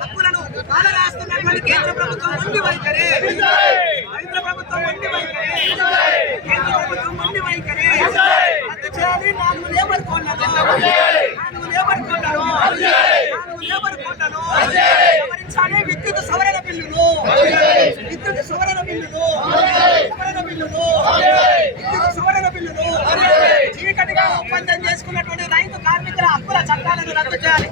హక్కులను పాలరాస్తున్నటువంటి కేంద్ర ప్రభుత్వం మొండి వైఖరి, కేంద్ర ప్రభుత్వం మొండి వైఖరి, కేంద్ర ప్రభుత్వం మొండి వైఖరి రద్దు చేయాలి. 4 లేబర్ కోడ్లను సవరించాలి. విద్యుత్ సవరణ బిల్లును చీకటిగా ఒప్పందం చేసుకున్నటువంటి రైతు కార్మికుల హక్కుల చట్టాలను రద్దు చేయాలి.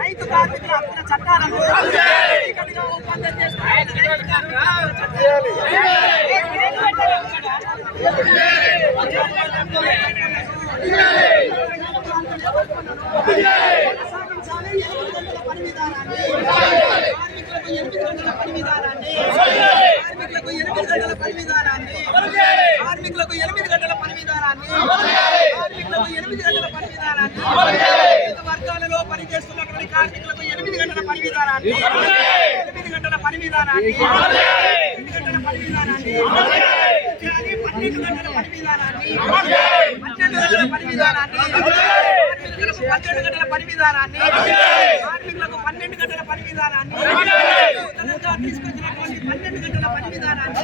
రైతు కార్మికుల హక్కుల చట్టాలను చీకటిగా ఒప్పందం కార్మికులకు 8 గంటల పని విధానాన్ని వర్గాలలో పనిచేస్తున్నటువంటి కార్మికులకు 8 గంటల పని విధానాన్ని 12 గంటల పని విధానాన్ని 12 గంటల పని విధానాన్ని కార్మికులకు 12 గంటల పని విధానాన్ని తీసుకొచ్చినటువంటి 12 గంటల పని విధానాన్ని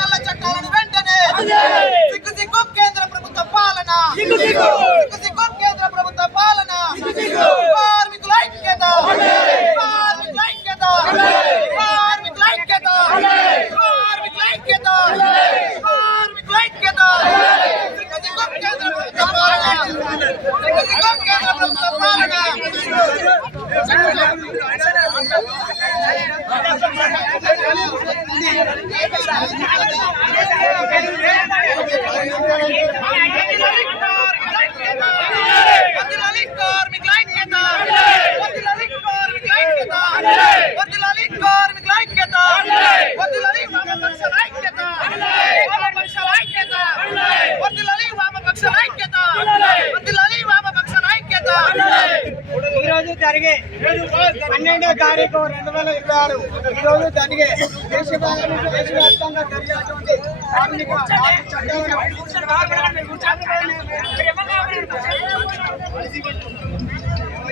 నల్ల చట్టాలను వెంటనే సిగ్గు కేంద్ర ప్రభుత్వ పాలన కేంద్ర ప్రభుత్వ పాలన కార్మికుల ఐక్యత ఈరోజు జరిగే 12వ తారీఖు 2026 ఈరోజు జరిగే దేశవ్యాప్తంగా జరిగేటువంటి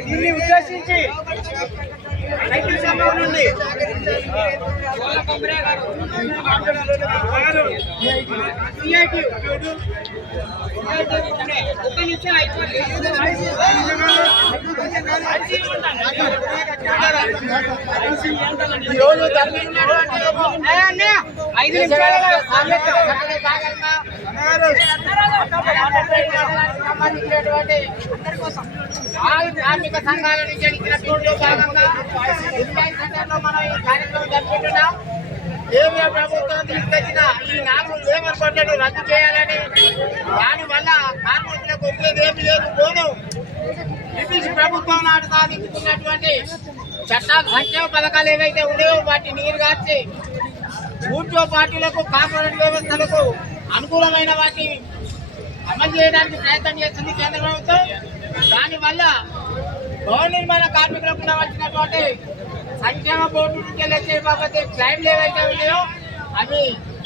దీన్ని ఉద్దేశించి రైతు సంఘం నుండి ఈరోజు జరుగుతున్నటువంటి 5 నిమిషాల సంబంధించినటువంటి అందరి కోసం కార్మిక సంఘాల నుంచి ఇచ్చిన పిలుపులో భాగంగా సెంటర్లో మనం ఈ కార్యక్రమం జరుపుకుంటున్నాం. కేంద్ర ప్రభుత్వం తీసుకొచ్చిన ఈ 4 లేబర్ కోడ్లను రద్దు చేయాలని, దానివల్ల కార్మికులకు వచ్చేది ఏమి లేదు. పోను బ్రిటిష్ ప్రభుత్వం నాడు సాధించుకున్నటువంటి చట్టాలు, సంక్షేమ పథకాలు ఏవైతే ఉన్నాయో వాటి నీరు కాచి ఊర్జో పార్టీలకు, కార్పొరేట్ వ్యవస్థలకు అనుకూలమైన వాటిని అమలు చేయడానికి ప్రయత్నం చేస్తుంది కేంద్ర ప్రభుత్వం. దానివల్ల భవన నిర్మాణ కార్మికులకు వచ్చినటువంటి సంక్షేమ బోర్డు నుంచి వచ్చే బాబతే క్లైమ్లు ఏవైతే ఉన్నాయో అవి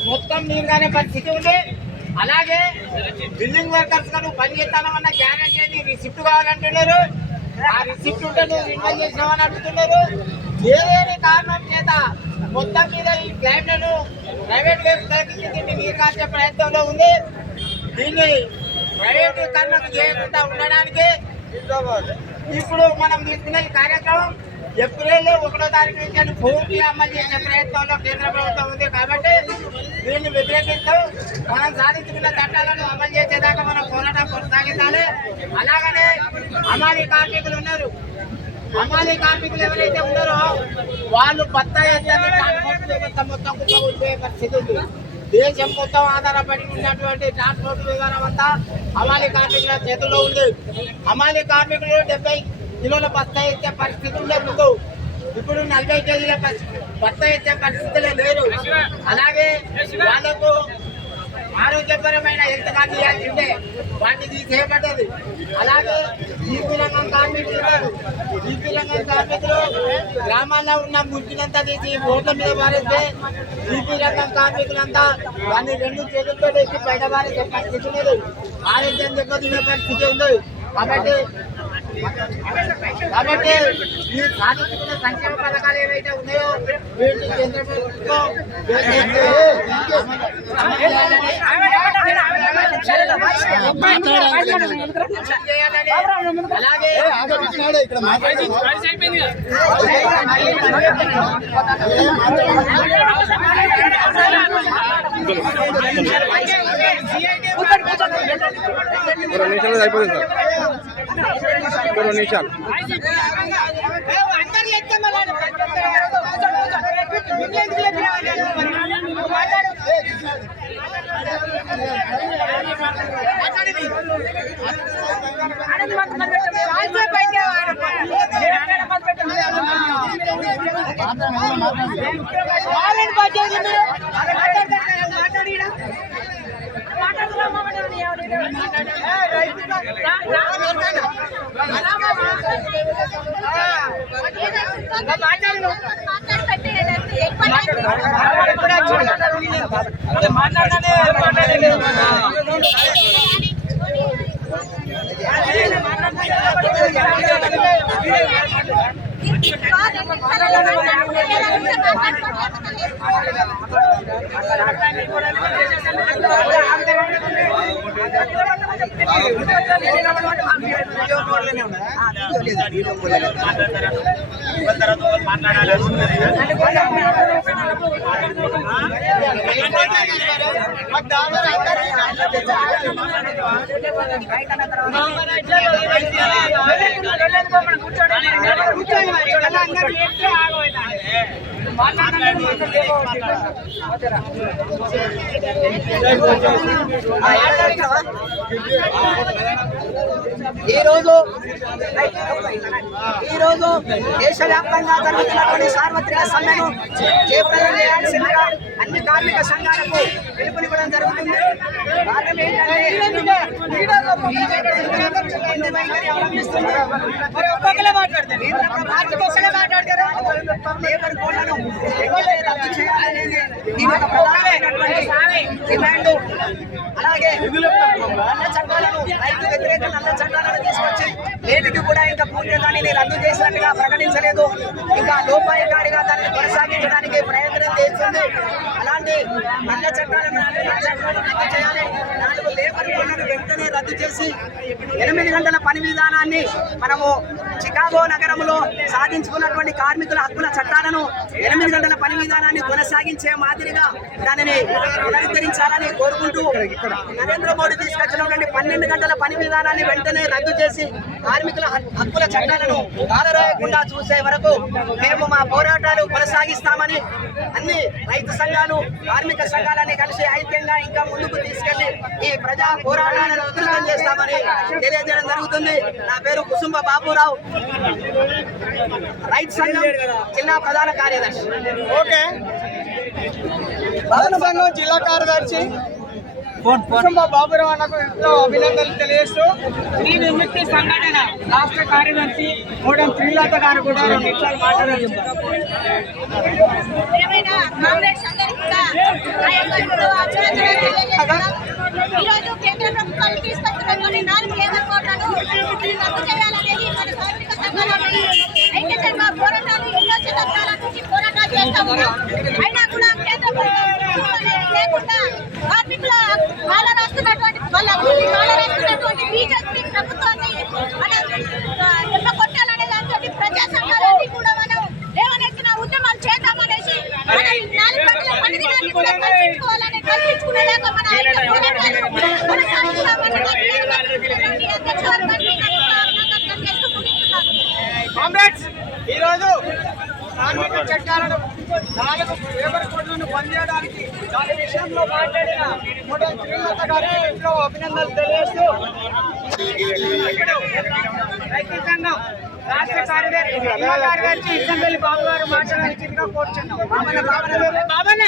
మొత్తం నీరుగానే పరిస్థితి ఉంది. అలాగే బిల్డింగ్ వర్కర్స్ గా నువ్వు పని చేస్తానమన్న గ్యారెంటీ అని రిసిప్ట్ కావాలంటున్నారు. ఆ రిసిప్ట్ ఉంటే నువ్వు రిన్యూవల్ చేసినావని అడుగుతున్నారు. ఏదేని కారణం చేత మొత్తం మీద ఈ క్లైమ్లను ప్రైవేట్ వ్యవస్థలకి దీన్ని నీరు కాల్చే ప్రయత్నంలో ఉంది. దీన్ని ప్రైవేటీకరణ చేయకుండా ఉండడానికి ఇప్పుడు మనం తీసుకునే ఈ కార్యక్రమం ఏప్రిల్ 1వ తారీఖు నుంచి పూర్తి అమలు చేసే ప్రయత్నంలో కేంద్ర ప్రభుత్వం ఉంది. కాబట్టి దీన్ని వ్యతిరేకిస్తూ మనం సాధించుకున్న చట్టాలను అమలు చేసేదాకా మనం పోరాటం అలాగనే అమాలి కార్మికులు ఉన్నారు. అమాలి కార్మికులు ఎవరైతే ఉన్నారో వాళ్ళు బత్తాయి ట్రాన్స్పోర్ట్ వ్యవస్థ మొత్తం కుప్పకూలిపోయే పరిస్థితి ఉంది. దేశం మొత్తం ఆధారపడి ఉన్నటువంటి ట్రాన్స్పోర్ట్ విధానం అంతా అమాలి కార్మికుల చేతుల్లో ఉంది. అమాలి కార్మికులు 70 కిలోల బత్తాయి ఇచ్చే పరిస్థితి ఉండే ముందు, ఇప్పుడు 40 కేజీల బత్తాయి ఇచ్చే పరిస్థితులే లేరు. అలాగే వాళ్ళకు ఆరోగ్యపరమైన హెల్త్ కార్డు ఇవ్వాల్సి ఉండే వాటిని తీసేయబడ్డది. అలాగే ఈపీ రంగం కార్మికులు ఉన్నారు. ఈపీ రంగం కార్మికులు గ్రామాల్లో ఉన్న మురికినంతా తీసి రోడ్ల మీద పారేస్తే ఈపీ రంగం కార్మికులంతా దాన్ని 2 చేతులతో తెచ్చి బయట పారేసే పరిస్థితి లేదు. ఆరోగ్యం దెబ్బతినే పరిస్థితి ఉంది. కాబట్టి ఈ సాధించుకున్న సంక్షేమ పథకాలు ఏవైతే ఉన్నాయో వీటిని కేంద్ర ప్రభుత్వం అలాగే అయిపోతుంది సార్, 2 నిమిషాలు. ఈరోజు దేశవ్యాప్తంగా జరుగుతున్నటువంటి సార్వత్రిక సమ్మెను జయప్రదం చేయాల్సిందిగా అన్ని కార్మిక సంఘాలకు పిలుపునివ్వడం జరుగుతుంది. కారణం ఏంటంటే లేబర్ కోడ్లను రద్దు చేయాలనేది దీని యొక్క ప్రధానమైనటువంటి డిమాండ్. అలాగే నల్ల చట్టాలను, రైతు వ్యతిరేక నల్ల చట్టాలను తీసుకొచ్చి నేటికి కూడా ఇంకా పూర్తిగా దానిని రద్దు చేసినట్టుగా ప్రకటించలేదు. ఇంకా లోపాయికారిగా దానిని కొనసాగించడానికి ప్రయత్నం చేస్తుంది. అలాంటి నల్ల చట్టాలను రద్దు చేయాలి. 4 లేబర్ కోడ్లను వెంటనే రద్దు చేసి 8 గంటల పని విధానాన్ని మనము చికాగో నగరంలో సాధించుకున్నటువంటి కార్మికుల హక్కుల చట్టాలను 8 గంటల పని విధానాన్ని కొనసాగించే మాదిరిగా దానిని పునరుద్ధరించాలని కోరుకుంటూ నరేంద్ర మోడీ తీసుకొచ్చినటువంటి 12 గంటల పని విధానాన్ని వెంటనే రద్దు చేసి కార్మికుల హక్కుల చట్టాలను కాలరాయకుండా చూసే వరకు మేము మా పోరాటాలు కొనసాగిస్తామని అన్ని రైతు సంఘాలు, కార్మిక సంఘాలని కలిసి ఐక్యంగా ఇంకా ముందుకు తీసుకెళ్లి ఈ ప్రజా పోరాటాలను ఉధృతం చేస్తామని తెలియజేయడం జరుగుతుంది. నా పేరు కుసుంబ బాబురావు, రైతు సంఘం జిల్లా ప్రధాన కార్యదర్శి. ఓకే, రైతు సంఘం జిల్లా కార్యదర్శి కుసుంబ బాబురావు అన్నకు అభినందనలు తెలియజేస్తూ ఈ విముక్తి సంఘటన రాష్ట్ర కార్యదర్శి కోడం శ్రీలత గారు కూడా 2 నిమిషాలు మాట్లాడారు. ఈరోజు కేంద్ర ప్రభుత్వాలు తీసుకొస్తున్నటువంటి 4 లేబర్ కోడ్లను రద్దు చేయాలనేది మన కార్మిక సంఘాలని ఐక్యతంగా పోరాటాలు ఎన్నో శతాబ్దాల నుంచి పోరాటాలు చేస్తా ఉన్నాం. అయినా కూడా కేంద్ర ప్రభుత్వం లేకుండా కార్మికుల కాల రాస్తున్నటువంటి బీజేపీ ప్రభుత్వాన్ని మనం దెబ్బ కొట్టాలనే దాంతో ప్రజా సంఘాలన్నీ కూడా మనం లేవనెత్తిన ఉద్యమాలు చేద్దామనేసి మన 4 గంటల పని దినాన్ని కూడా కల్పించుకునేదాకా మన ఐక్య పోరాటాలు కొనసాగిస్తామని అధ్యక్ష ఈరోజు కార్మిక చట్టాలను 4 లేబర్ కోడ్లను పనిచేయడానికి దాని విషయంలో మాట్లాడిన మోడల్ శ్రీలత గారికి అభినందనలు తెలియజేస్తూ రైతు సంఘం రాష్ట్ర కార్యదర్శి ఇచ్చంపల్లి బాబు గారు మాట్లాడాల్సిందిగా కోరుచున్నాం. బాబన్న